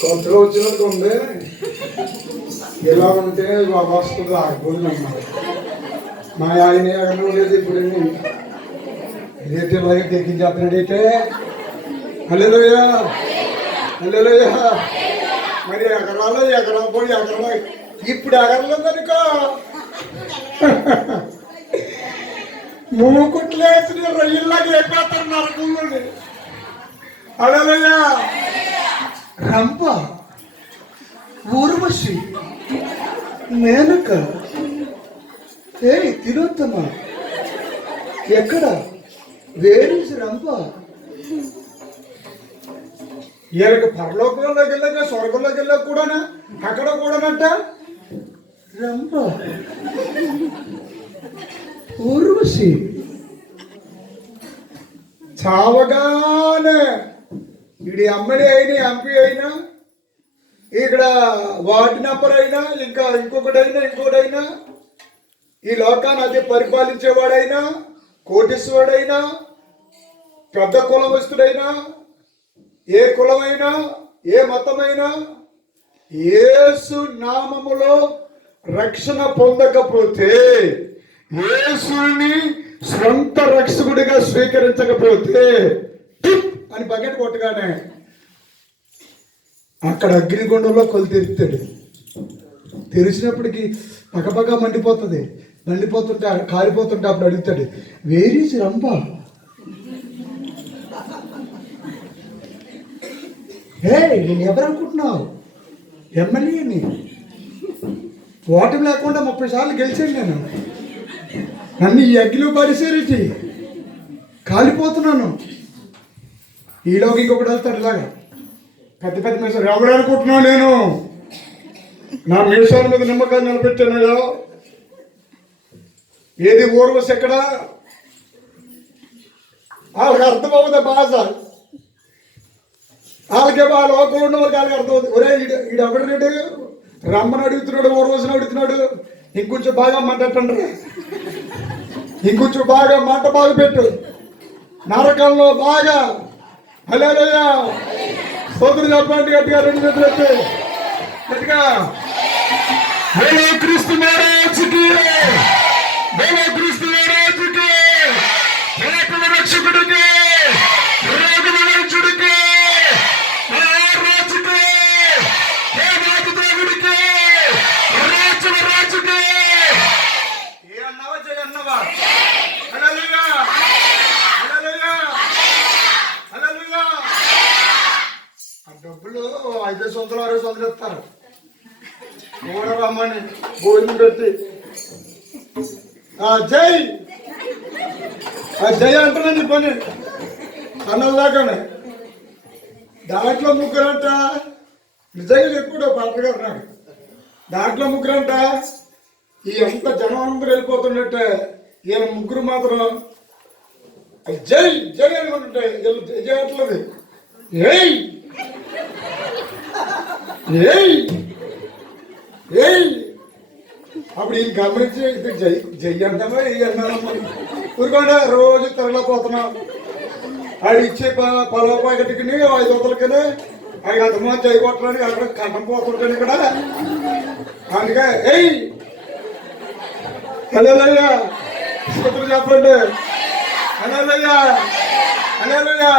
కొత్తలో వచ్చినట్టు ఉంది ఇలా ఉంటే బాబా వస్తుంది ఆగిపోయింది అన్నారు మా ఆయన ఎక్కడ లేదు ఇప్పుడు ఇదేంటి ఇలాగే తెక్కించేస్తున్నాడు అయితే. అల్లెలోయా అల్లెలోయా మరి ఎకరాలో ఎకరా పోయి ఎకరా ఇప్పుడు ఎకరలేదు మూకుట్లేసిన రొయ్యల్లాగా అయిపోతారు నరకంలోని హలోయ రంప ఊర్వశి మేనక ఏ తిలోత్తమ ఎక్కడ? వేరేసి రంప. వీళ్ళకి పరలోకంలోకి వెళ్ళక స్వర్గంలోకి వెళ్ళక కూడానా? అక్కడ కూడానంట. రంప ఊర్వశి చావగానే ఈడి ఎమ్మెల్యే అయినా ఎంపీ అయినా ఇక్కడ వార్డు నెంబర్ అయినా ఇంకా ఇంకొకటైనా ఇంకోటైనా ఈ లోకాన్ని అదే పరిపాలించేవాడైనా కోటీశ్వరుడైనా పెద్ద కులవస్తుడైనా ఏ కులమైనా ఏ మతమైనా ఏసు నామములో రక్షణ పొందకపోతే యేసుని సొంత రక్షకుడిగా స్వీకరించకపోతే అని బకెట్ కొట్టగానే అక్కడ అగ్నిగుండంలో కొలు తెరుపుతాడు తెరిచినప్పటికీ పక్కపక్క మండిపోతుంది. మండిపోతుంటే కారిపోతుంటే అప్పుడు అడుగుతాడు వేరీసి రంప. హే నేను ఎవరు అనుకుంటున్నావు ఎమ్మెల్యేని ఓటమి లేకుండా ముప్పై సార్లు గెలిచాను నేను. నన్ను ఈ అగ్గిలో పరిసేరిచి కాలిపోతున్నాను. ఈలోకి ఇంకొకటి వెళ్తాడు ఇలాగా. పెద్ద పెద్ద మీసాలు. ఎవరు అనుకుంటున్నావు నేను? నా మీసాల మీద నిమ్మకాయ నిలబెట్టాను ఏది ఊర్వశ ఎక్కడ? వాళ్ళకి అర్థమవుతుంది భాష వాళ్ళకే ఆ లోకంలో ఉన్న వాళ్ళకి వాళ్ళకి అర్థమవుతుంది. ఒరే ఈడు ఎవడు ఎవడన్నాడు రమ్మని అడుగుతున్నాడు ఊర్వశిని అడుగుతున్నాడు. ఇంకొంచెం బాగా మాట్లాడటండ్రా ఇంకొంచెం బాగా మాట బాగా పెట్టు. నరకంలో బాగా హలోయ సోదరు చెప్పండి గట్టిగా రెండు చేతులు ఎత్తి. గట్టిగా. క్రీస్తు మేరే ఆ జై అంటున్నా నీ పని. అన్నదాకానే దాంట్లో ముగ్గురంట. నిజంగా ఎక్కువ పాత్ర గారు నాకు. దాంట్లో ముగ్గురంట. ఈ ఎంత జనం అందరూ వెళ్ళిపోతున్నట్టే ఈయన ముగ్గురు మాత్రం "అయ్ జై జై అనుకుంటుంటే వీళ్ళు జై చేయట్లేదు ఏయ్! ఏయ్! ఏయ్! అప్పుడు ఈయన గమనించి ఇది జై జై అంటామా ఏ అన్నామా ఊరుకోండి రోజు తరలిపోతున్నాం ఆడు ఇచ్చే ప- పొల ఐదు వందలకనే ఆయన అంతమంది జై కొట్టడానికి అక్కడ కన్నం పోతుంటాను ఇక్కడ. అందుకే ఏయ్! హలోయ్యా స్తోత్రం చెప్పండి. హలోయ్యా హలోయ్యా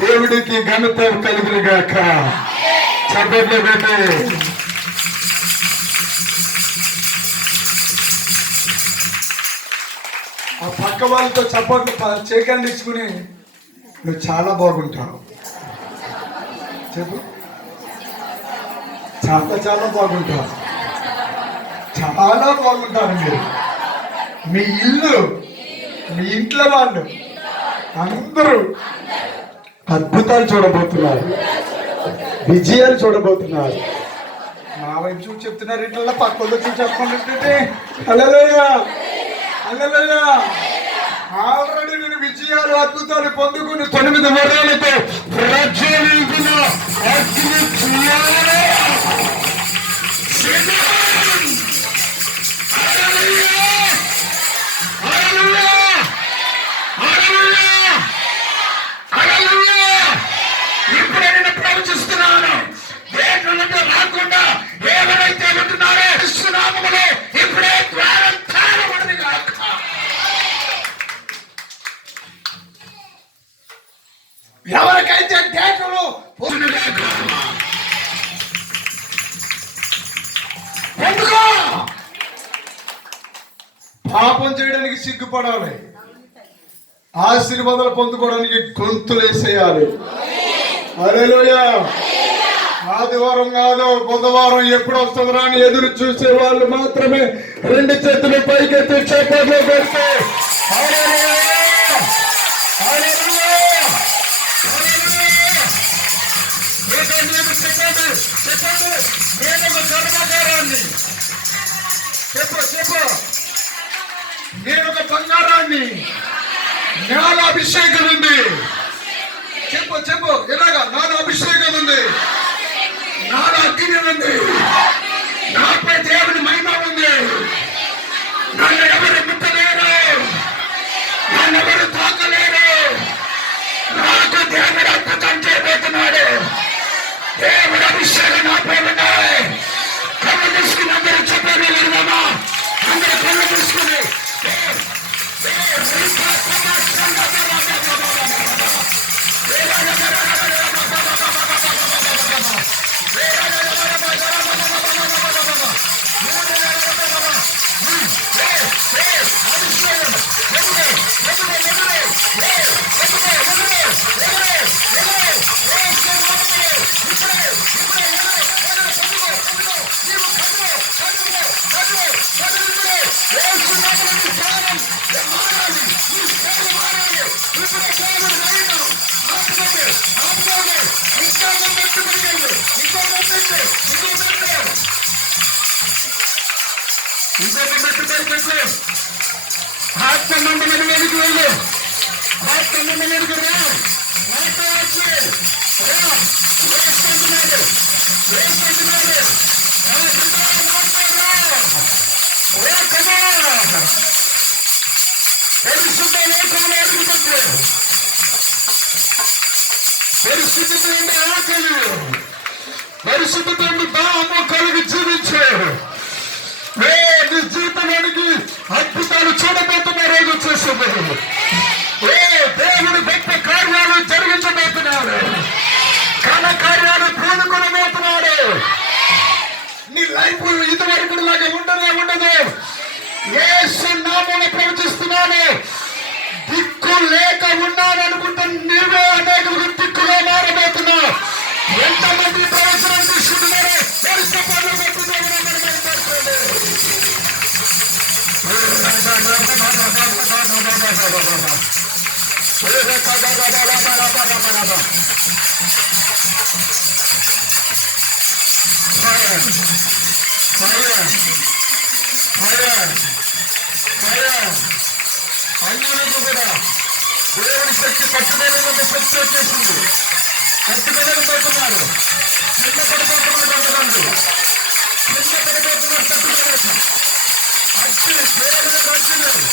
దేవుడికి ఘనత కలుగును గాక చప్పట్లు పెట్టి పక్క వాళ్ళతో చప్పట్లు చేకండి ఇచ్చుకుని నువ్వు చాలా బాగుంటావు. చెప్పు. చాలా చాలా బాగుంటావు. చాలా బాగుంటారు మీరు. మీ ఇల్లు మీ ఇంట్లో వాళ్ళు అందరూ అద్భుతాలు చూడబోతున్నారు. విజయాలు చూడబోతున్నారు. నా వైపు చూసి చెప్తున్నారు ఇట్లా పక్క చూసి చెప్పండి. అల్లలోయ అల్లలోయ. ఆల్రెడీ నేను విజయాలు అద్భుతాలు పొందుకుని తొమ్మిది వరాలతో పాపం చేయడానికి సిగ్గుపడాలి. ఆశీర్వాదాలు పొందుకోవడానికి గొంతులు వేసేయాలి. ఆదివారం కాదు బుధవారం ఎప్పుడు వస్తుంది అని ఎదురు చూసే వాళ్ళు మాత్రమే రెండు చేతులు పైకెత్తి చేపట్లో పెడితే జ్ఞాన అభిషేకం ఉంది. చెప్పు చెప్పు ఇలాగా నాన్న అభిషేకం ఉంది. నాన్న అగ్ని ఉంది. నాపై దేవుని మహిమ ఉంది. నన్ను ఎవరు ముట్టలేరు? నన్ను ఎవరు తాకలేరు? నాకు దేవుడు అద్భుతం చేయబోతున్నాడు దేవుడు అభిషేకం నాపై ఉన్నాయి हाथ का मन बना बना निकल लो हाथ का मन बना निकल रहा हाथ का अच्छे रहा एक सेंट में दे एक सेंट में दे अरे सुना मत करो वे कमाल परिशुद्ध लोग को मार भी सकते हैं పరిశుద్ధత ఉండే ఆకలి పరిశుద్ధత ఉండి దాము కలిగి జీవించు ఏ నీ జీవితానికి అద్భుతాలు చూడబోతున్న రోజు వచ్చేస్తుంది ఏ దేవుడు గొప్ప కార్యాలు జరిగించబోతున్నాడు ఘన కార్యాలు పూనుకొనబోతున్నాడు నీ లైఫ్ ఇదివరకు లాగా ఉండనే ఉండదు ఏ నామమున ప్రవచిస్తున్నాను దిక్కు లేక ఉన్నాను అనుకుంటే నీవే అనేక అన్యులకు కూడా దేవుని శక్తి పట్టుదల శక్తి వచ్చేసింది పట్టుదలకపోతున్నారు కింద పడిపోతున్నారు కొంతమంది. కింద పడిపోతున్నారు తట్టుకోలేక అగ్ని దేవుని అగ్ని వెలుగు,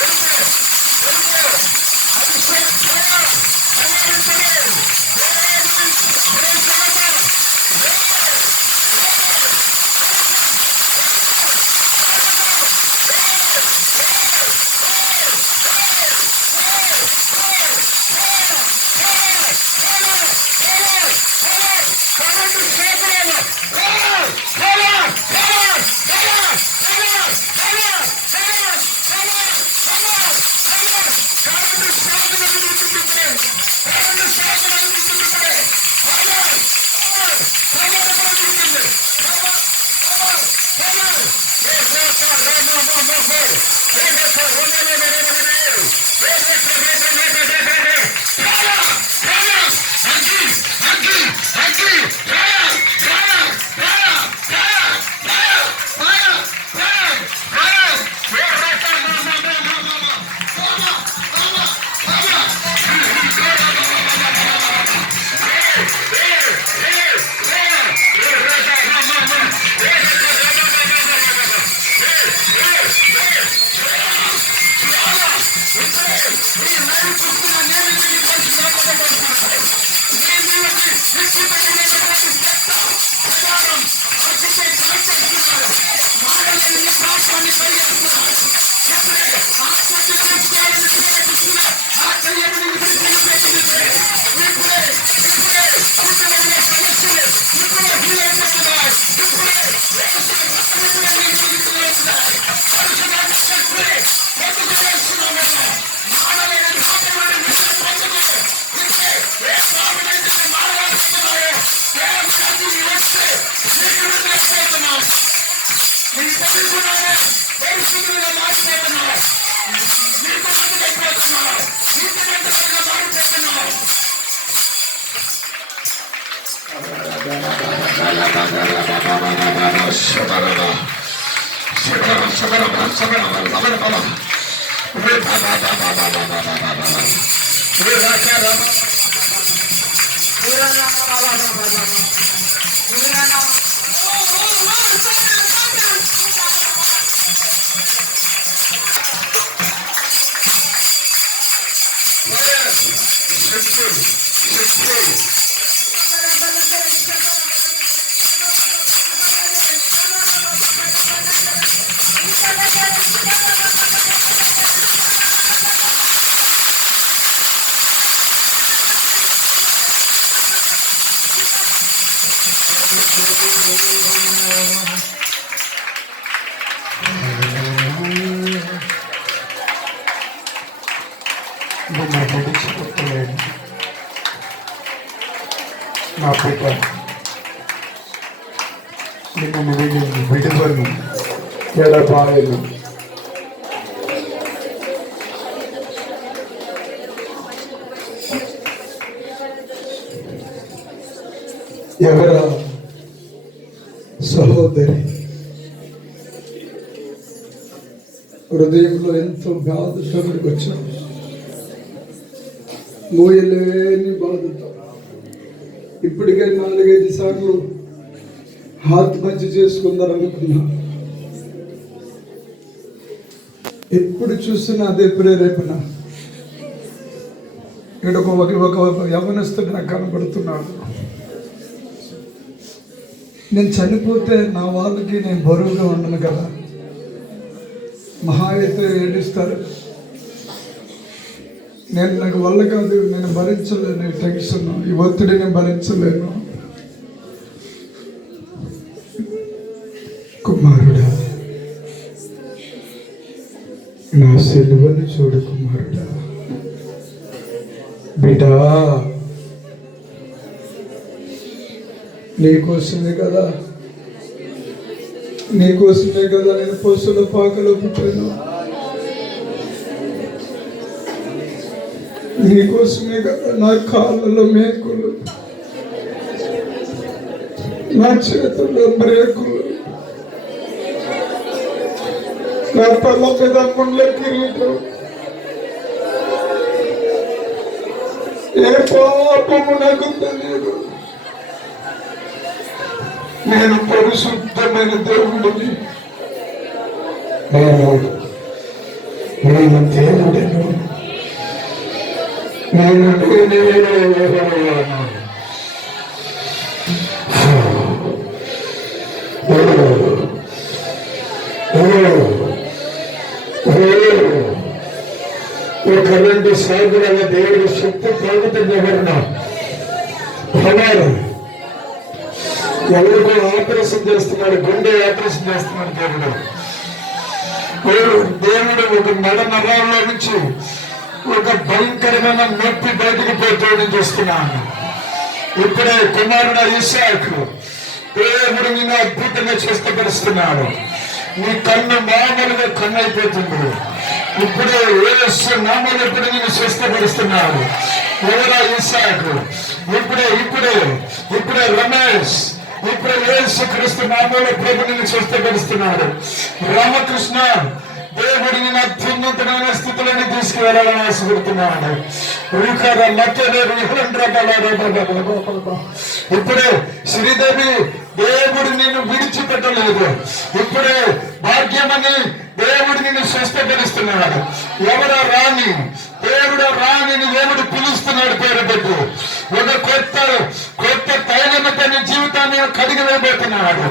వెలుగు, అభిషేకం చేయ, నీకు బతుకైపోతున్నావు నా బిడ్డ నిన్ను విడి విడువను ఎడబాయను ఎవరా సహోదరి. హృదయంలో ఎంతో బాధ శ్రమకు వచ్చావు మోయలేని బాధతో. ఇప్పటికే నాలుగైదు సార్లు ఆత్మహత్య చేసుకుందారనుకున్నా ఎప్పుడు చూసినా అదే ప్రేరేపణ. ఇక్కడ ఒక ఒక యవనస్తుడు నాకు కనబడుతున్నాడు. నేను చనిపోతే నా వాళ్ళకి నేను బరువుగా ఉండను కదా. మహా అయితే ఏడుస్తారు. నేను నాకు వల్ల కాదు నేను భరించలేను ఈ టెన్షన్ ఈ ఒత్తిడిని భరించలేను. కుమారుడా నా సెలవును చూడు కుమారుడా. బిడా నీకోసమే కదా. నీకోసమే కదా నేను పశువుల పాకలో పుట్టాను. నీకోసమే కదా నా కాళ్ళలో మేకులు. నా చేతుల్లో బ్రేకులు. నా తల మీద ముళ్ళ కిరీటం. ఏ పాపము నాకు తెలియదు. నేను పరిశుద్ధమైన దేవుడిని నేను నేను దేవుడిని నేను. ఒక రెండు సాగుల దేవుడి శక్తి ఎవరున్నా ప్రమాదం ఎవరికో ఆపరేషన్ చేస్తున్నాడు గుండె ఆపరేషన్ చేస్తున్నాడు దేవుడు. దేవుడు దేవుడు ఒక నడ నరాల్లో నుంచి ఒక భయంకరమైన నొప్పి బయటకు పోతాడని చూస్తున్నాను. ఇప్పుడే కుమారుడు ఇసాకు దేవుడు నిన్ను అద్భుతంగా చేస్తపరుస్తున్నాడు నీ కన్ను మామూలుగా కన్ను అయిపోతుంది ఇప్పుడే ఏసు నామలు ఇప్పుడు నేను స్వస్థపరుస్తున్నాడు. ఎవరా ఇసాకు? ఇప్పుడే ఇప్పుడే ఇప్పుడే రమేష్ ఇప్పుడు యేసు క్రీస్తు నామంలో ప్రభు నిన్ను స్వస్థపరుస్తున్నాడు రామకృష్ణ దేవుడిని అత్యున్నతమైన స్థితులని తీసుకువెళ్ళాలని ఆశపడుతున్నాను ఇప్పుడే శ్రీదేవి దేవుడు నిన్ను విడిచిపెట్టలేదు. ఇప్పుడే భాగ్యమని దేవుడు నిన్ను స్వస్థపరుస్తున్నాడు. ఎవరో రాణి? దేవుడు రాణిని దేవుడు పిలుస్తున్నాడు పేరు పెట్టు. ఒక కొత్త కొత్త తైలమత నీ జీవితాన్ని కడిగి వేయబోతున్నాడు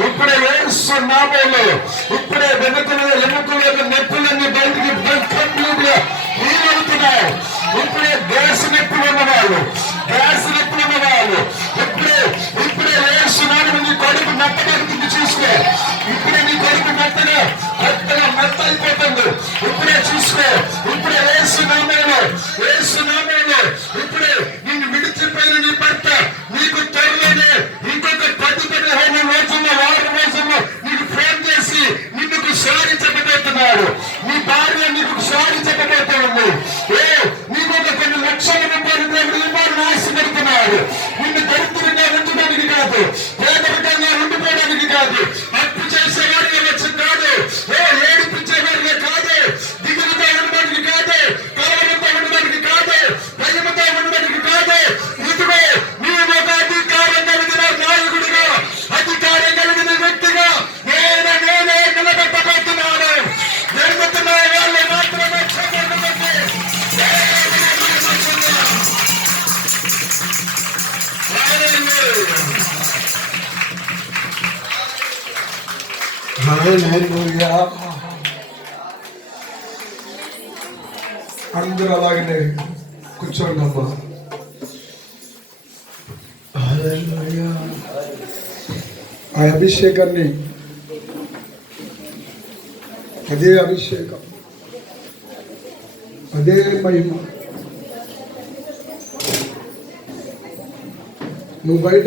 ఇప్పుడే వేసు నామంలో ఇప్పుడే వెనుకలు ఎముకలు నొప్పులన్నీ బయటికి కంప్లీట్గా వీలవుతున్నాయి ఇప్పుడే గ్యాస్ నొప్పులు ఉన్నవాళ్ళు అందరూ అలాగనే కూర్చోండి అమ్మా. ఆ అభిషేకాన్ని అదే అభిషేకం అదే మహిమ. నువ్వు బయట